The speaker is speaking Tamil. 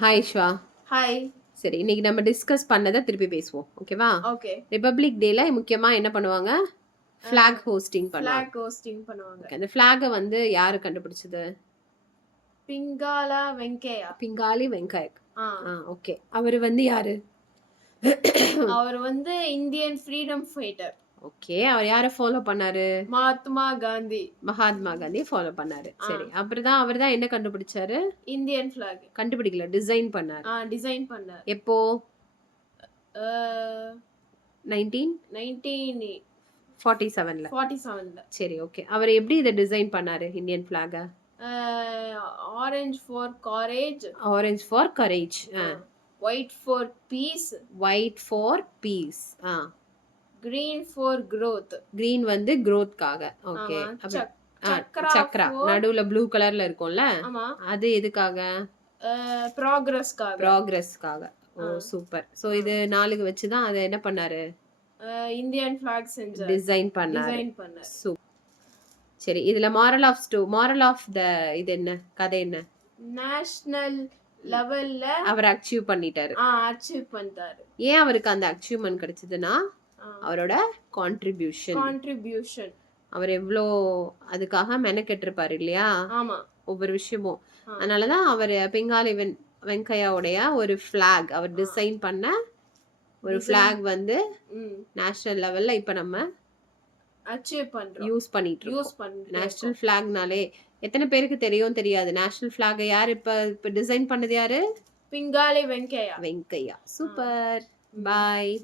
ஹாய் ஷ்வா. ஹாய். சரி, இன்னைக்கு நம்ம டிஸ்கஸ் பண்ணதை திருப்பி பேசுவோம், ஓகேவா? ஓகே. ரிபப்ளிக் டேல முக்கியமா என்ன பண்ணுவாங்க? ஃபிளாக் ஹோஸ்டிங் பண்ணுவாங்க. ஃபிளாக் ஹோஸ்டிங் பண்ணுவாங்க. Okay, அந்த ஃபிளாகை வந்து யாரு கண்டுபிடிச்சது? பிங்காலா வெங்கையா. பிங்காலி வெங்காயக். ஓகே. அவர் வந்து யாரு? அவர் வந்து இந்தியன் ஃப்ரீடம் ஃபைட்டர். ஓகே. அவர் யாரை ஃபாலோ பண்ணாரு? மகாத்மா காந்தி. மகாத்மா காந்தி ஃபாலோ பண்ணாரு. சரி, அப்புறம் தான் அவர் தான் என்ன கண்டுபிடிச்சாரு? Indian flag. கண்டுபிடிக்கல, டிசைன் பண்ணாரு. டிசைன் பண்ணார். எப்போ? 1947ல. சரி, ஓகே. அவர் எப்படி இதை டிசைன் பண்ணாரு இந்தியன் ஃபிளாக? Orange for courage. Orange for courage. White for peace. White for peace. Green for growth. Green வந்து growthக்காக. ஓகே. சக்ரா நடுவுல ப்ளூ கலர்ல இருக்கும்ல, அது எதுக்காக? ப்ராக்ரஸ்க்காக. ஓ சூப்பர். சோ இது 4 வச்சு தான் அதை என்ன பண்ணாரு? இந்தியன் ஃபிளாக் செஞ்சார், டிசைன் பண்ணாரு. சரி, இதுல மாரல் ஆஃப் த இது என்ன கதை? என்ன நேஷனல் லெவல்ல அவர் அச்சீவ் பண்ணிட்டாரு. ஏன் அவருக்கு அந்த அச்சீவ்மென்ட் கிடைச்சதுன்னா அவரோட கான்ட்ரிபியூஷன். அவர் எவ்வளோ அதுக்காக மெனக்கெட்டிருப்பாரு இல்லையா? ஒவ்வொரு விஷயமும். அதனாலதான் அவர் பிங்காலி வெங்கையாவுடைய ஒரு ஃபிளாக் அவர் டிசைன் பண்ண ஒரு ஃபிளாக் வந்து நேஷனல் லெவல்ல இப்ப நம்ம அச்சீவ் பண்றோம், யூஸ் பண்ணிட்டு இருக்கோம். நேஷனல் ஃபிளாக்னாலே எத்தனை பேருக்கு தெரியாது? நேஷனல் ஃபிளாக் யார் இப்ப டிசைன் பண்ணது? யாரு? பிங்காலி வெங்கையா. சூப்பர். பாய்.